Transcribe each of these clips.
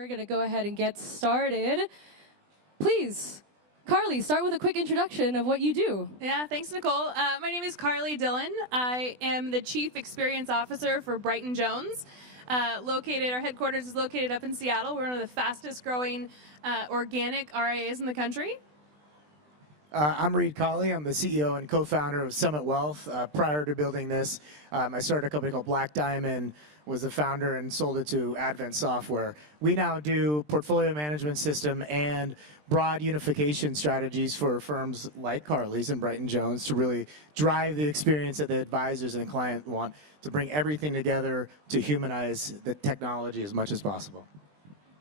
We're going to go ahead and get started. Please, Carly, start with a quick introduction of what you do. Yeah, thanks, Nicole. My name is Carly Dillon. I am the Chief Experience Officer for Brighton Jones. Our headquarters is located up in Seattle. We're one of the fastest growing organic RIAs in the country. I'm Reed Colley. I'm the CEO and co-founder of Summit Wealth. Prior to building this, I started a company called Black Diamond, was the founder and sold it to Advent Software. We now do portfolio management system and broad unification strategies for firms like Carly's and Brighton Jones to really drive the experience that the advisors and client want, to bring everything together to humanize the technology as much as possible.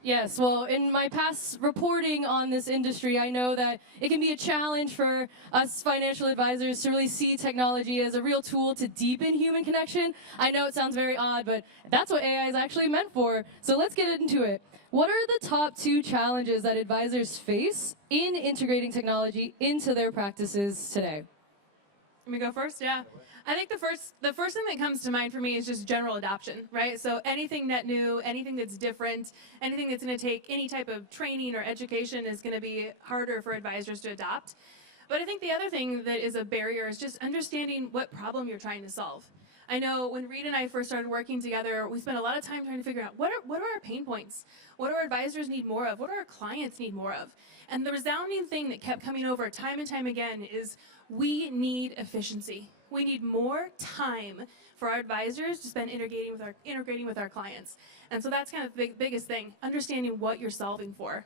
Yes, well, in my past reporting on this industry, I know that it can be a challenge for us financial advisors to really see technology as a real tool to deepen human connection. I know it sounds very odd, but that's what AI is actually meant for. So let's get into it. What are the top 2 challenges that advisors face in integrating technology into their practices today? Let me go first, yeah. I think the first thing that comes to mind for me is just general adoption, right? So anything net new, anything that's different, anything that's going to take any type of training or education is going to be harder for advisors to adopt. But I think the other thing that is a barrier is just understanding what problem you're trying to solve. I know when Reed and I first started working together, we spent a lot of time trying to figure out what are our pain points? What do our advisors need more of? What do our clients need more of? And the resounding thing that kept coming over time and time again is we need efficiency. We need more time for our advisors to spend integrating with our clients. And so that's kind of the biggest thing, understanding what you're solving for.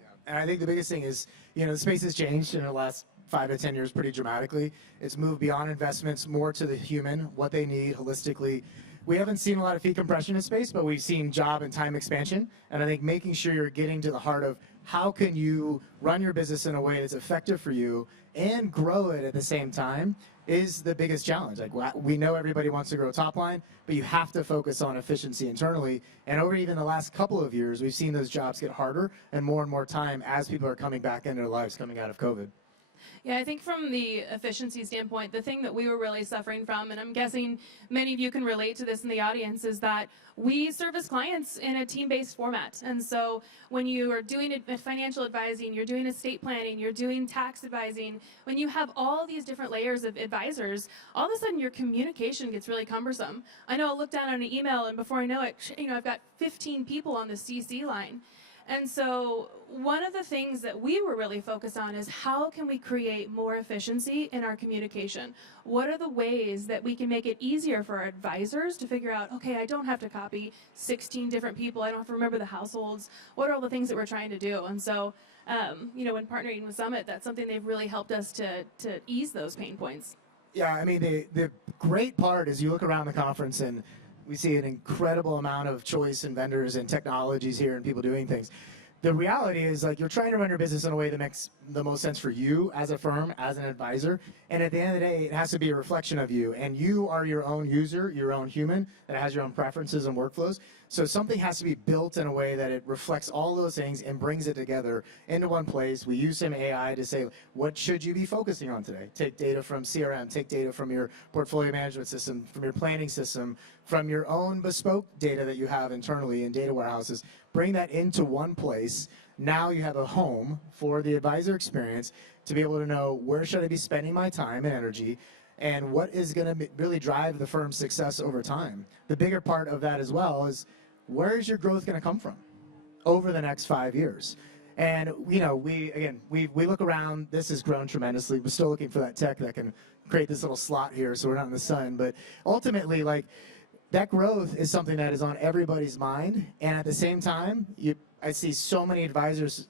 Yeah. And I think the biggest thing is, the space has changed in the last 5 to 10 years pretty dramatically. It's moved beyond investments, more to the human, what they need holistically. We haven't seen a lot of fee compression in space, but we've seen job and time expansion. And I think making sure you're getting to the heart of how can you run your business in a way that's effective for you and grow it at the same time is the biggest challenge. Like, we know everybody wants to grow top line, but you have to focus on efficiency internally. And over even the last couple of years, we've seen those jobs get harder and more time as people are coming back into their lives coming out of COVID. Yeah, I think from the efficiency standpoint, the thing that we were really suffering from, and I'm guessing many of you can relate to this in the audience, is that we service clients in a team-based format. And so when you are doing financial advising, you're doing estate planning, you're doing tax advising, when you have all these different layers of advisors, all of a sudden your communication gets really cumbersome. I know I'll look down on an email, and before I know it, I've got 15 people on the CC line. And so one of the things that we were really focused on is how can we create more efficiency in our communication? What are the ways that we can make it easier for our advisors to figure out, okay, I don't have to copy 16 different people. I don't have to remember the households. What are all the things that we're trying to do? And so, when partnering with Summit, that's something they've really helped us to ease those pain points. Yeah, I mean, the great part is you look around the conference and we see an incredible amount of choice and vendors and technologies here and people doing things. The reality is, like, you're trying to run your business in a way that makes the most sense for you as a firm, as an advisor. And at the end of the day, it has to be a reflection of you. And you are your own user, your own human that has your own preferences and workflows. So something has to be built in a way that it reflects all those things and brings it together into one place. We use some AI to say, what should you be focusing on today? Take data from CRM, take data from your portfolio management system, from your planning system, from your own bespoke data that you have internally in data warehouses. Bring that into one place. Now you have a home for the advisor experience to be able to know where should I be spending my time and energy, and what is going to really drive the firm's success over time. The bigger part of that as well is, where is your growth going to come from over the next 5 years? And we look around. This has grown tremendously. We're still looking for that tech that can create this little slot here so we're not in the sun. But ultimately, like, that growth is something that is on everybody's mind. And at the same time, I see so many advisors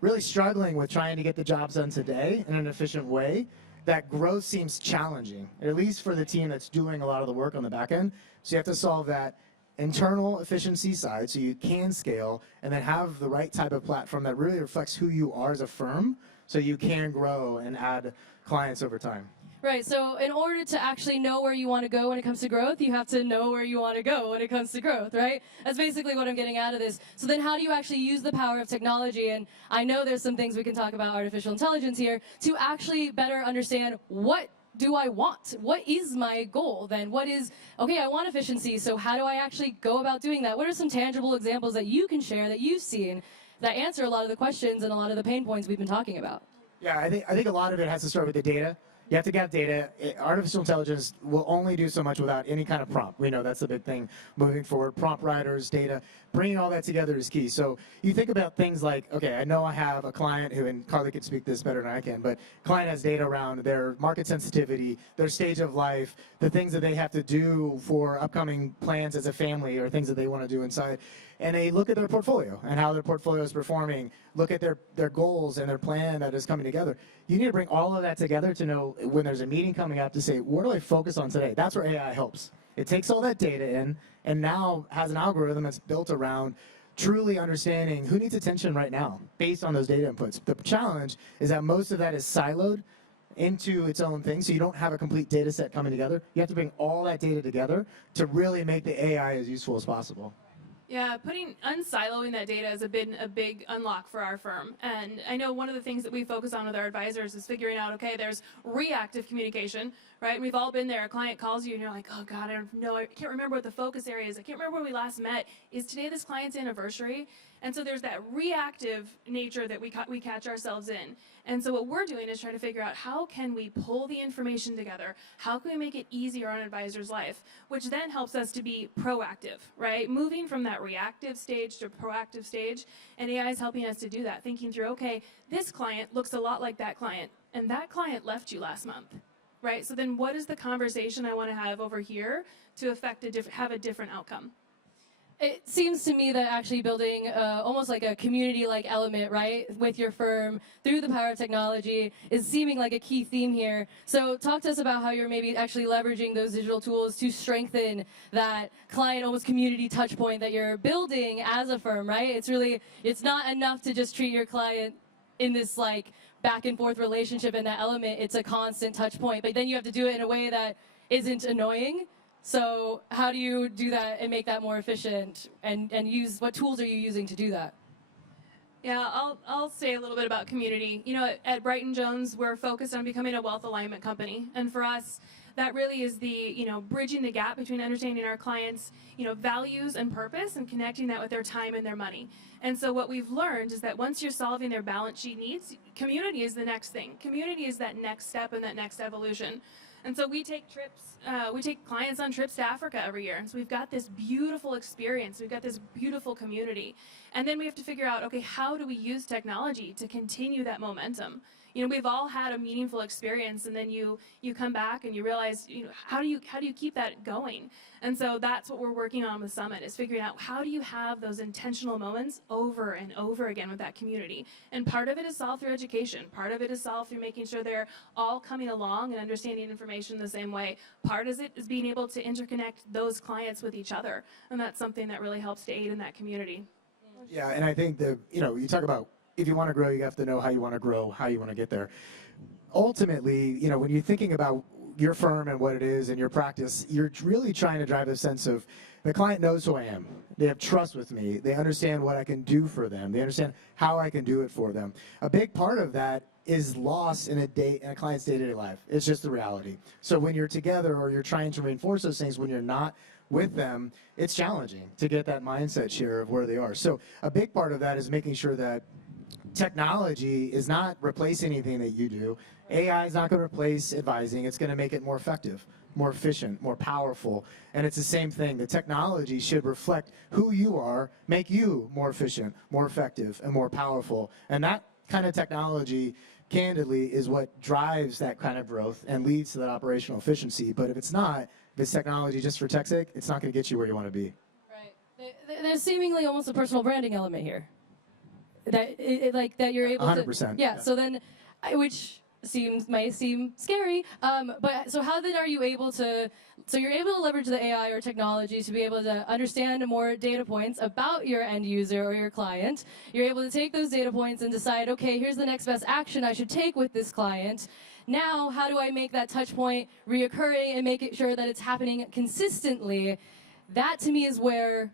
really struggling with trying to get the jobs done today in an efficient way. That growth seems challenging, at least for the team that's doing a lot of the work on the back end. So you have to solve that internal efficiency side so you can scale and then have the right type of platform that really reflects who you are as a firm so you can grow and add clients over time. Right, so in order to actually know where you want to go when it comes to growth, you have to know where you want to go when it comes to growth, right? That's basically what I'm getting out of this. So then how do you actually use the power of technology? And I know there's some things we can talk about artificial intelligence here to actually better understand what do I want? What is my goal then? What is, okay, I want efficiency, so how do I actually go about doing that? What are some tangible examples that you can share that you've seen that answer a lot of the questions and a lot of the pain points we've been talking about? Yeah, I think a lot of it has to start with the data. You have to get data. Artificial intelligence will only do so much without any kind of prompt. We know that's the big thing moving forward. Prompt writers, data, bringing all that together is key. So you think about things like, okay, I know I have a client who, and Carly can speak this better than I can, but client has data around their market sensitivity, their stage of life, the things that they have to do for upcoming plans as a family or things that they want to do inside. And they look at their portfolio and how their portfolio is performing, look at their goals and their plan that is coming together. You need to bring all of that together to know when there's a meeting coming up to say, what do I focus on today? That's where AI helps. It takes all that data in and now has an algorithm that's built around truly understanding who needs attention right now based on those data inputs. The challenge is that most of that is siloed into its own thing, so you don't have a complete data set coming together. You have to bring all that data together to really make the AI as useful as possible. Yeah, unsiloing that data has been a big unlock for our firm. And I know one of the things that we focus on with our advisors is figuring out, okay, there's reactive communication, right? We've all been there. A client calls you and you're like, oh God, I can't remember what the focus area is. I can't remember when we last met. Is today this client's anniversary? And so there's that reactive nature that we catch ourselves in. And so what we're doing is trying to figure out how can we pull the information together? How can we make it easier on an advisor's life? Which then helps us to be proactive, right? Moving from that reactive stage to proactive stage. And AI is helping us to do that, thinking through, okay, this client looks a lot like that client, and that client left you last month, right? So then what is the conversation I want to have over here to have a different outcome? It seems to me that actually building almost like a community-like element, right, with your firm through the power of technology is seeming like a key theme here. So talk to us about how you're maybe actually leveraging those digital tools to strengthen that client, almost community touch point that you're building as a firm, right? It's not enough to just treat your client in this like back and forth relationship in that element. It's a constant touch point, but then you have to do it in a way that isn't annoying. So how do you do that and make that more efficient and what tools are you using to do that? Yeah, I'll say a little bit about community. You know, at Brighton Jones, we're focused on becoming a wealth alignment company. And for us, that really is bridging the gap between understanding our clients, values and purpose and connecting that with their time and their money. And so what we've learned is that once you're solving their balance sheet needs, community is the next thing. Community is that next step and that next evolution. And so we take clients on trips to Africa every year. And so we've got this beautiful experience. We've got this beautiful community. And then we have to figure out, okay, how do we use technology to continue that momentum? We've all had a meaningful experience, and then you come back and you realize, how do you keep that going? And so that's what we're working on with Summit, is figuring out how do you have those intentional moments over and over again with that community. And part of it is solved through education. Part of it is solved through making sure they're all coming along and understanding information the same way. Part of it is being able to interconnect those clients with each other. And that's something that really helps to aid in that community. Yeah, and I think you talk about if you want to grow, you have to know how you want to grow, how you want to get there. Ultimately, when you're thinking about your firm and what it is and your practice, you're really trying to drive a sense of the client knows who I am. They have trust with me. They understand what I can do for them. They understand how I can do it for them. A big part of that is lost in a client's day-to-day life. It's just the reality. So when you're together or you're trying to reinforce those things when you're not with them, it's challenging to get that mindset share of where they are. So a big part of that is making sure that technology is not replacing anything that you do. AI is not going to replace advising. It's going to make it more effective, more efficient, more powerful. And it's the same thing. The technology should reflect who you are, make you more efficient, more effective, and more powerful. And that kind of technology, candidly, is what drives that kind of growth and leads to that operational efficiency. But if it's not, if it's technology just for tech's sake, it's not going to get you where you want to be. Right. There's seemingly almost a personal branding element here. That you're able 100%. to, yeah. So then, which might seem scary, but so how then are you able to? So you're able to leverage the AI or technology to be able to understand more data points about your end user or your client. You're able to take those data points and decide, okay, here's the next best action I should take with this client. Now, how do I make that touch point reoccurring and make it sure that it's happening consistently? That to me is where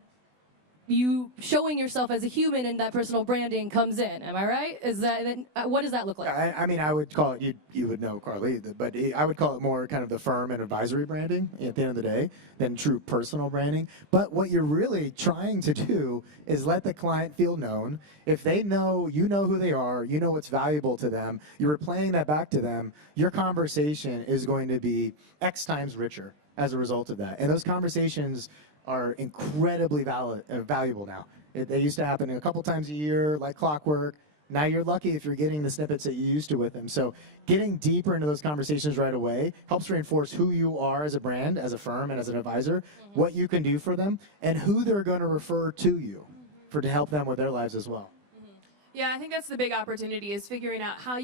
you showing yourself as a human and that personal branding comes in. Am I right? Is that what does that look like? I mean, I would call it, you would know, Carly, but I would call it more kind of the firm and advisory branding at the end of the day than true personal branding. But what you're really trying to do is let the client feel known. If they know, you know who they are, you know what's valuable to them, you're replaying that back to them, your conversation is going to be X times richer as a result of that. And those conversations are incredibly valuable now. They used to happen a couple times a year, like clockwork. Now you're lucky if you're getting the snippets that you used to with them. So getting deeper into those conversations right away helps reinforce who you are as a brand, as a firm, and as an advisor, what you can do for them, and who they're going to refer to you to help them with their lives as well. Yeah, I think that's the big opportunity, is figuring out how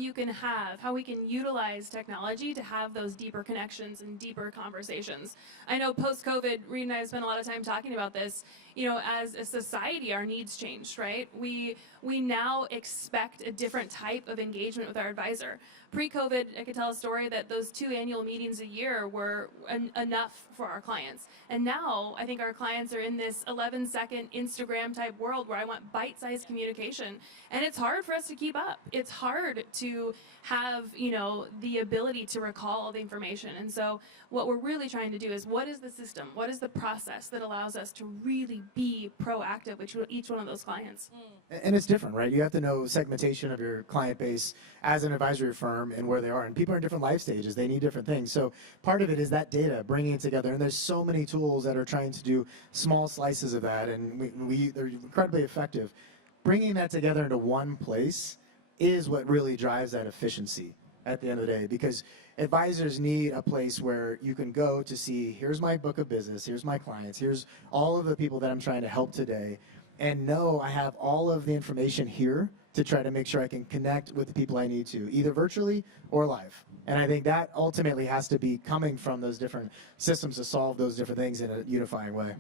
we can utilize technology to have those deeper connections and deeper conversations. I know post-COVID, Reed and I have spent a lot of time talking about this. You know, as a society, our needs changed, right? We now expect a different type of engagement with our advisor. Pre-COVID, I could tell a story that those 2 annual meetings a year were enough for our clients. And now I think our clients are in this 11-second Instagram type world where I want bite-sized communication. And it's hard for us to keep up. It's hard to have, you know, the ability to recall all the information. And so what we're really trying to do is, what is the system? What is the process that allows us to really be proactive with each one of those clients? And it's different, right? You have to know segmentation of your client base as an advisory firm and where they are. And people are in different life stages. They need different things. So part of it is that data, bringing it together. And there's so many tools that are trying to do small slices of that. And they're incredibly effective. Bringing that together into one place is what really drives that efficiency at the end of the day, because advisors need a place where you can go to see, here's my book of business, here's my clients, here's all of the people that I'm trying to help today, and know I have all of the information here to try to make sure I can connect with the people I need to, either virtually or live. And I think that ultimately has to be coming from those different systems to solve those different things in a unifying way.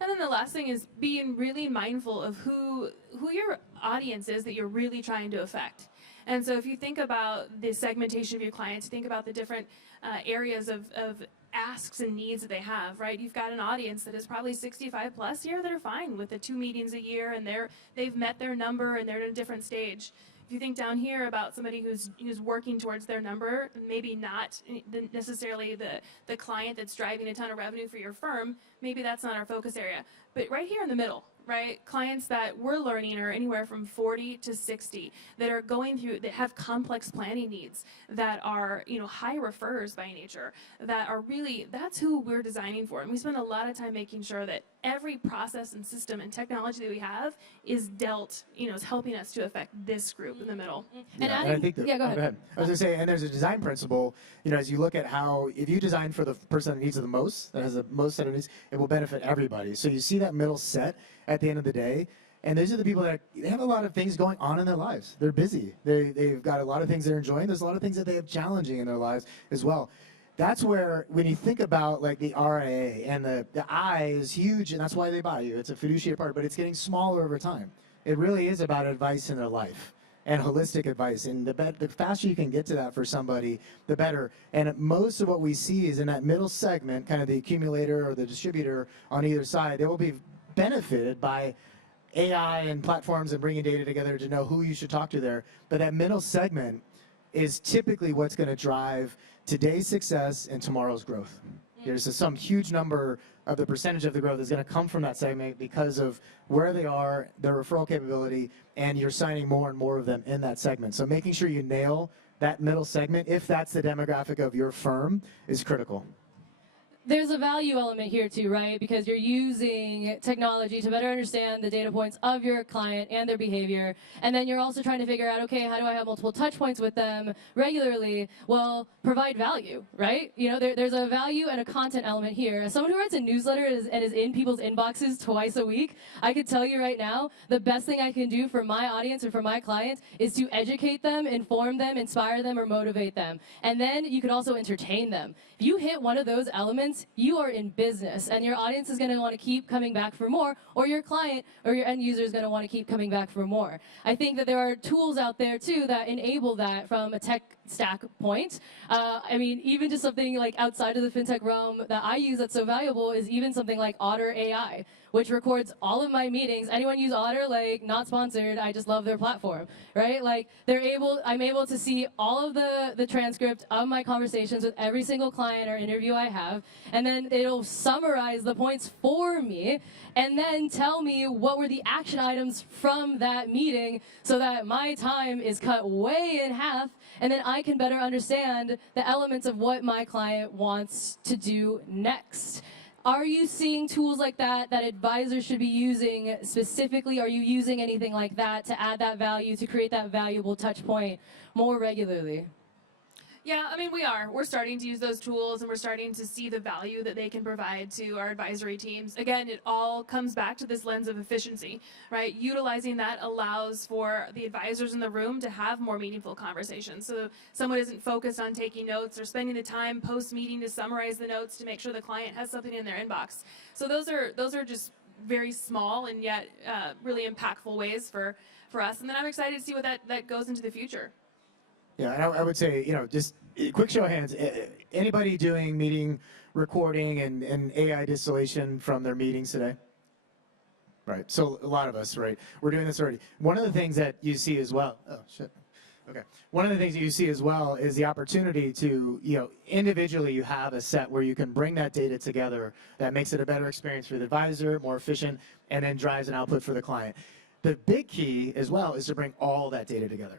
And then the last thing is being really mindful of who your audience is that you're really trying to affect. And so if you think about the segmentation of your clients, think about the different areas of asks and needs that they have, right? You've got an audience that is probably 65 plus here that are fine with the 2 meetings a year, and they've met their number and they're in a different stage. If you think down here about somebody who's working towards their number, maybe not necessarily the client that's driving a ton of revenue for your firm, maybe that's not our focus area. But right here in the middle, right? Clients that we're learning are anywhere from 40 to 60 that are going through, that have complex planning needs, that are, you know, high refers by nature, that are really, that's who we're designing for. And we spend a lot of time making sure that every process and system and technology that we have is dealt, you know, is helping us to affect this group in the middle. And I think that, yeah, go ahead. I was going to say, and there's a design principle, you know, as you look at how, if you design for the person that needs it the most, that has the most set of needs, it will benefit everybody. So you see that middle set at the end of the day, and those are the people that they have a lot of things going on in their lives. They're busy. They've got a lot of things they're enjoying. There's a lot of things that they have challenging in their lives as well. That's where, when you think about like the RIA, and the I is huge, and that's why they buy you. It's a fiduciary part, but it's getting smaller over time. It really is about advice in their life and holistic advice. And the faster you can get to that for somebody, the better. And most of what we see is in that middle segment, kind of the accumulator or the distributor on either side, they will be benefited by AI and platforms and bringing data together to know who you should talk to there. But that middle segment is typically what's going to drive today's success and tomorrow's growth. There's some huge number of the percentage of the growth is going to come from that segment because of where they are, their referral capability, and you're signing more and more of them in that segment. So making sure you nail that middle segment, if that's the demographic of your firm, is critical. There's a value element here too, right? Because you're using technology to better understand the data points of your client and their behavior. And then you're also trying to figure out, okay, how do I have multiple touch points with them regularly? Well, provide value, right? You know, there's a value and a content element here. As someone who writes a newsletter and is in people's inboxes twice a week, I could tell you right now, the best thing I can do for my audience and for my clients is to educate them, inform them, inspire them, or motivate them. And then you could also entertain them. If you hit one of those elements, you are in business, and your audience is going to want to keep coming back for more, or your client or your end user is going to want to keep coming back for more. I think that there are tools out there too that enable that from a tech stack point. I mean, even just something like outside of the fintech realm that I use that's so valuable is even something like Otter AI, which records all of my meetings. Anyone use Otter? Like, not sponsored. I just love their platform, right? Like, I'm able to see all of the transcript of my conversations with every single client or interview I have, and then it'll summarize the points for me, and then tell me what were the action items from that meeting, so that my time is cut way in half, and then I can better understand the elements of what my client wants to do next. Are you seeing tools like that advisors should be using specifically? Are you using anything like that to add that value, to create that valuable touch point more regularly? Yeah, I mean, we are. We're starting to use those tools, and we're starting to see the value that they can provide to our advisory teams. Again, it all comes back to this lens of efficiency, right? Utilizing that allows for the advisors in the room to have more meaningful conversations. So someone isn't focused on taking notes or spending the time post-meeting to summarize the notes to make sure the client has something in their inbox. So those are just very small and yet really impactful ways for us. And then I'm excited to see what that goes into the future. Yeah, and I would say, just a quick show of hands, anybody doing meeting recording and AI distillation from their meetings today? Right, so a lot of us, right? We're doing this already. One of the things that you see as well, oh, shit. Okay. One of the things that you see as well is the opportunity to, individually you have a set where you can bring that data together that makes it a better experience for the advisor, more efficient, and then drives an output for the client. The big key as well is to bring all that data together.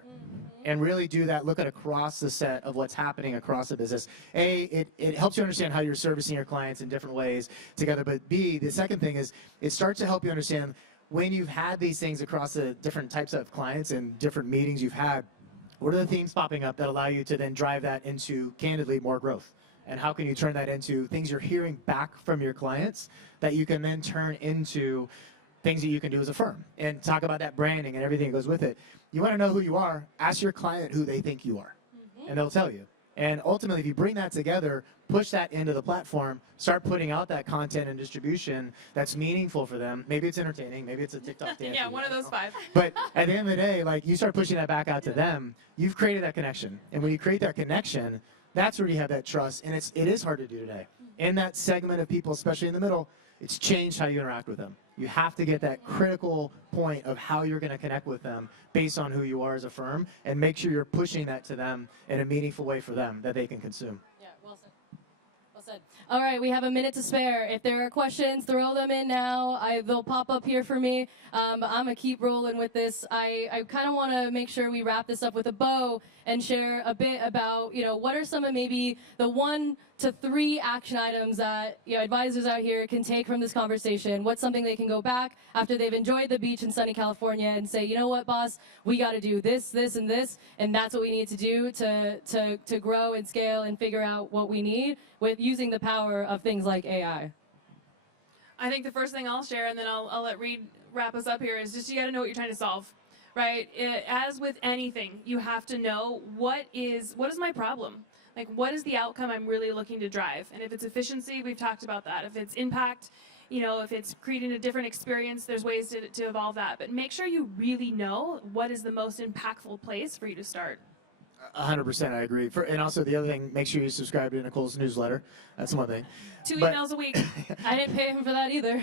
And really do that, look at across the set of what's happening across the business. A, it helps you understand how you're servicing your clients in different ways together, but B, the second thing is it starts to help you understand when you've had these things across the different types of clients and different meetings you've had, what are the themes popping up that allow you to then drive that into, candidly, more growth? And how can you turn that into things you're hearing back from your clients that you can then turn into things that you can do as a firm, and talk about that branding and everything that goes with it. You want to know who you are, ask your client who they think you are, and they'll tell you. And ultimately, if you bring that together, push that into the platform, start putting out that content and distribution that's meaningful for them. Maybe it's entertaining, maybe it's a TikTok dance. Yeah, one of those 5. But at the end of the day, like, you start pushing that back out to them, you've created that connection. And when you create that connection, that's where you have that trust, and it is hard to do today. In that segment of people, especially in the middle, it's changed how you interact with them. You have to get that critical point of how you're going to connect with them based on who you are as a firm, and make sure you're pushing that to them in a meaningful way for them that they can consume. Yeah, well said. Well said. All right, we have a minute to spare. If there are questions, throw them in now. They'll pop up here for me. I'm going to keep rolling with this. I kind of want to make sure we wrap this up with a bow and share a bit about, what are some of maybe the 1 to 3 action items that advisors out here can take from this conversation. What's something they can go back after they've enjoyed the beach in sunny California and say, you know what, boss, we got to do this, this, and this, and that's what we need to do to grow and scale and figure out what we need with using the power of things like AI. I think the first thing I'll share, and then I'll let Reed wrap us up here, is just you got to know what you're trying to solve, right? As with anything, you have to know what is my problem. Like, what is the outcome I'm really looking to drive? And if it's efficiency, we've talked about that. If it's impact, if it's creating a different experience, there's ways to evolve that. But make sure you really know what is the most impactful place for you to start. 100%, I agree. And also the other thing, make sure you subscribe to Nicole's newsletter. That's one thing. 2 emails a week. I didn't pay him for that either.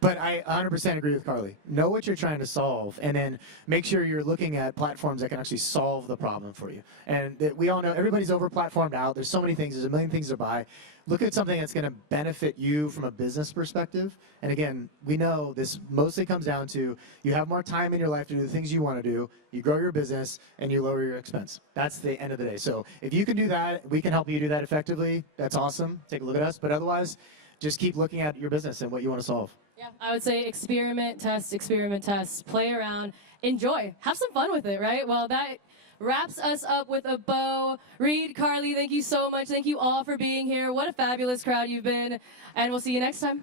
But I 100% agree with Carly. Know what you're trying to solve, and then make sure you're looking at platforms that can actually solve the problem for you. And we all know everybody's over-platformed out. There's so many things. There's a million things to buy. Look at something that's going to benefit you from a business perspective. And again, we know this mostly comes down to you have more time in your life to do the things you want to do, you grow your business, and you lower your expense. That's the end of the day. So if you can do that, we can help you do that effectively. That's awesome. Take a look at us. But otherwise, just keep looking at your business and what you want to solve. Yeah, I would say experiment, test, play around, enjoy, have some fun with it, right? Well, that wraps us up with a bow. Reed, Carly, thank you so much. Thank you all for being here. What a fabulous crowd you've been. And we'll see you next time.